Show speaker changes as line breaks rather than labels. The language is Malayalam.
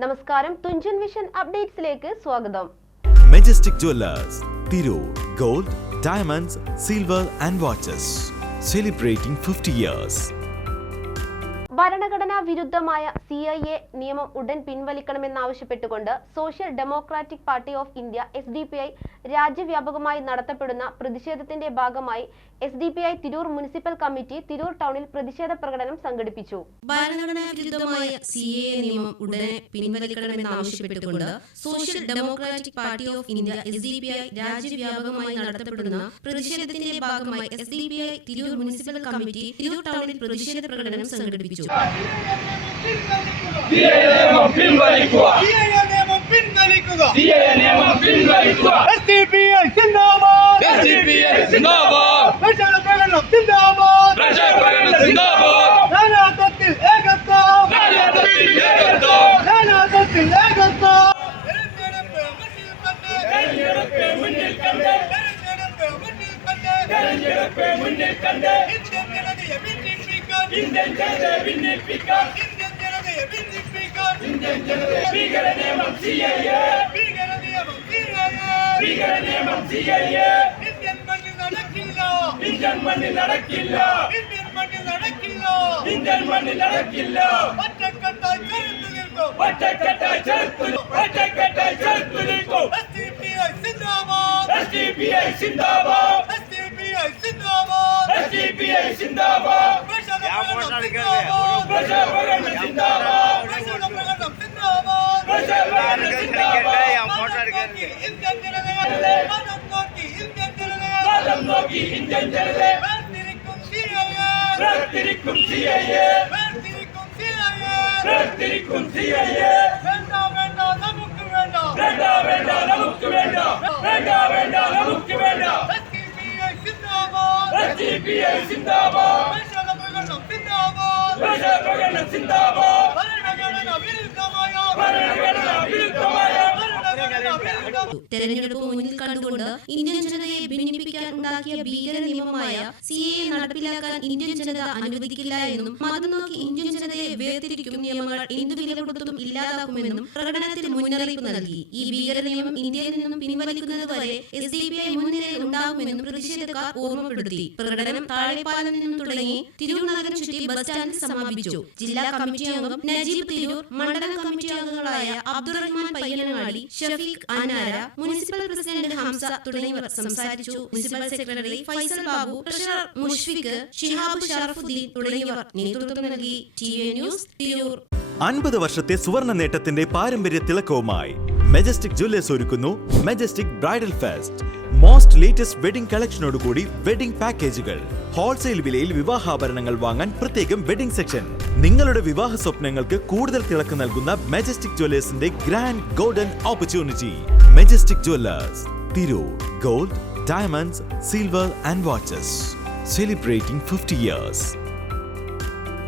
നമസ്കാരം, തുഞ്ചൻ വിഷൻ അപ്ഡേറ്റ്സിലേക്ക് സ്വാഗതം.
Majestic Jewelers, Tirur, Gold, Diamonds, Silver and Watches, celebrating 50 years.
ഭരണഘടനാ വിരുദ്ധമായ CIA നിയമം ഉടൻ പിൻവലിക്കണമെന്നാവശ്യപ്പെട്ടുകൊണ്ട് social democratic party of India SDPI രാജ്യവ്യാപകമായി നടത്തപ്പെടുന്ന പ്രതിഷേധത്തിന്റെ ഭാഗമായി SDPI Tirur municipal committee Tirur ടൗണിൽ പ്രതിഷേധ പ്രകടനം സംഘടിപ്പിച്ചു.
ഭരണഘടനാ വിരുദ്ധമായ CAA നിയമം ഉടനെ പിൻവലിക്കണമെന്നാവശ്യപ്പെട്ടുകൊണ്ട് social democratic party of India SDPI രാജ്യവ്യാപകമായി നടത്തപ്പെടുന്ന പ്രതിഷേധത്തിന്റെ ഭാഗമായി SDPI Tirur municipal committee Tirur ടൗണിൽ പ്രതിഷേധ പ്രകടനം സംഘടിപ്പിച്ചു. തെരഞ്ഞെടുപ്പ് മുന്നിൽ കണ്ടുകൊണ്ട് ഇന്ത്യൻ ജനതയെ ഭിന്നിപ്പിക്കാൻ ഉണ്ടാക്കിയ ഭീകര നിയമമായ CAA നടപ്പിലാക്കാൻ ഇന്ത്യൻ ജനത അനുവദിക്കില്ല എന്നും മതം നോക്കി ഇന്ത്യൻ ജനതയെ വേർതിരിക്കും നിയമങ്ങൾ എന്തു വില കൊടുത്തും ഇല്ലാതാക്കുമെന്നും പ്രകടനത്തിൽ മുന്നറിയിപ്പ് നൽകി. ഈ ഭീകര നിയമം ഇന്ത്യയിൽ നിന്നും പിൻവലിക്കുന്നത് വരെ SDPI മുൻനിരയിൽ ഉണ്ടാകുമെന്നും പ്രതിഷേധക്കാർ ഓർമ്മപ്പെടുത്തി. പ്രകടനം താഴെപ്പാലം നിന്നും തുടങ്ങി തിരൂർ നഗരം ചുറ്റി ബസ് സ്റ്റാൻഡിൽ സമാപിച്ചു. ജില്ലാ കമ്മിറ്റി അംഗം നജീബ് തിരൂർ, മണ്ഡലം കമ്മിറ്റി അംഗങ്ങളായ അബ്ദുറഹ്മാൻ പയ്യനങ്ങാടി, ഷഫീഖ് അനാര, മുനിസിപ്പൽ പ്രസിഡന്റ് ഹംസ തുടങ്ങിയവർ സംസാരിച്ചു. Municipal secretary Faisal Babu, treasurer Mushfiq, Shihab Sharafuddin തുടങ്ങിയവർ നേതൃത്വം നൽകി. TV news Tirur.
50 വർഷത്തെ സുവർണ നേട്ടത്തിന്റെ പാരമ്പര്യ തിളക്കവുമായി മെജസ്റ്റിക് ജ്വല്ലേഴ്സ് ഒരുക്കുന്നു majestic bridal fest. Most latest wedding കളക്ഷനോടുകൂടി വെഡിംഗ് പാക്കേജുകൾ. ഹോൾസെയിൽ വിലയിൽ വിവാഹാഭരണങ്ങൾ വാങ്ങാൻ പ്രത്യേകം വെഡിംഗ് സെക്ഷൻ. നിങ്ങളുടെ വിവാഹ സ്വപ്നങ്ങൾക്ക് കൂടുതൽ തിളക്കം നൽകുന്ന മെജസ്റ്റിക് ജ്വല്ലേഴ്സിന്റെ grand golden opportunity. Majestic jewellers, Tirur. Gold, Diamonds, Silver and Watches, celebrating 50 years.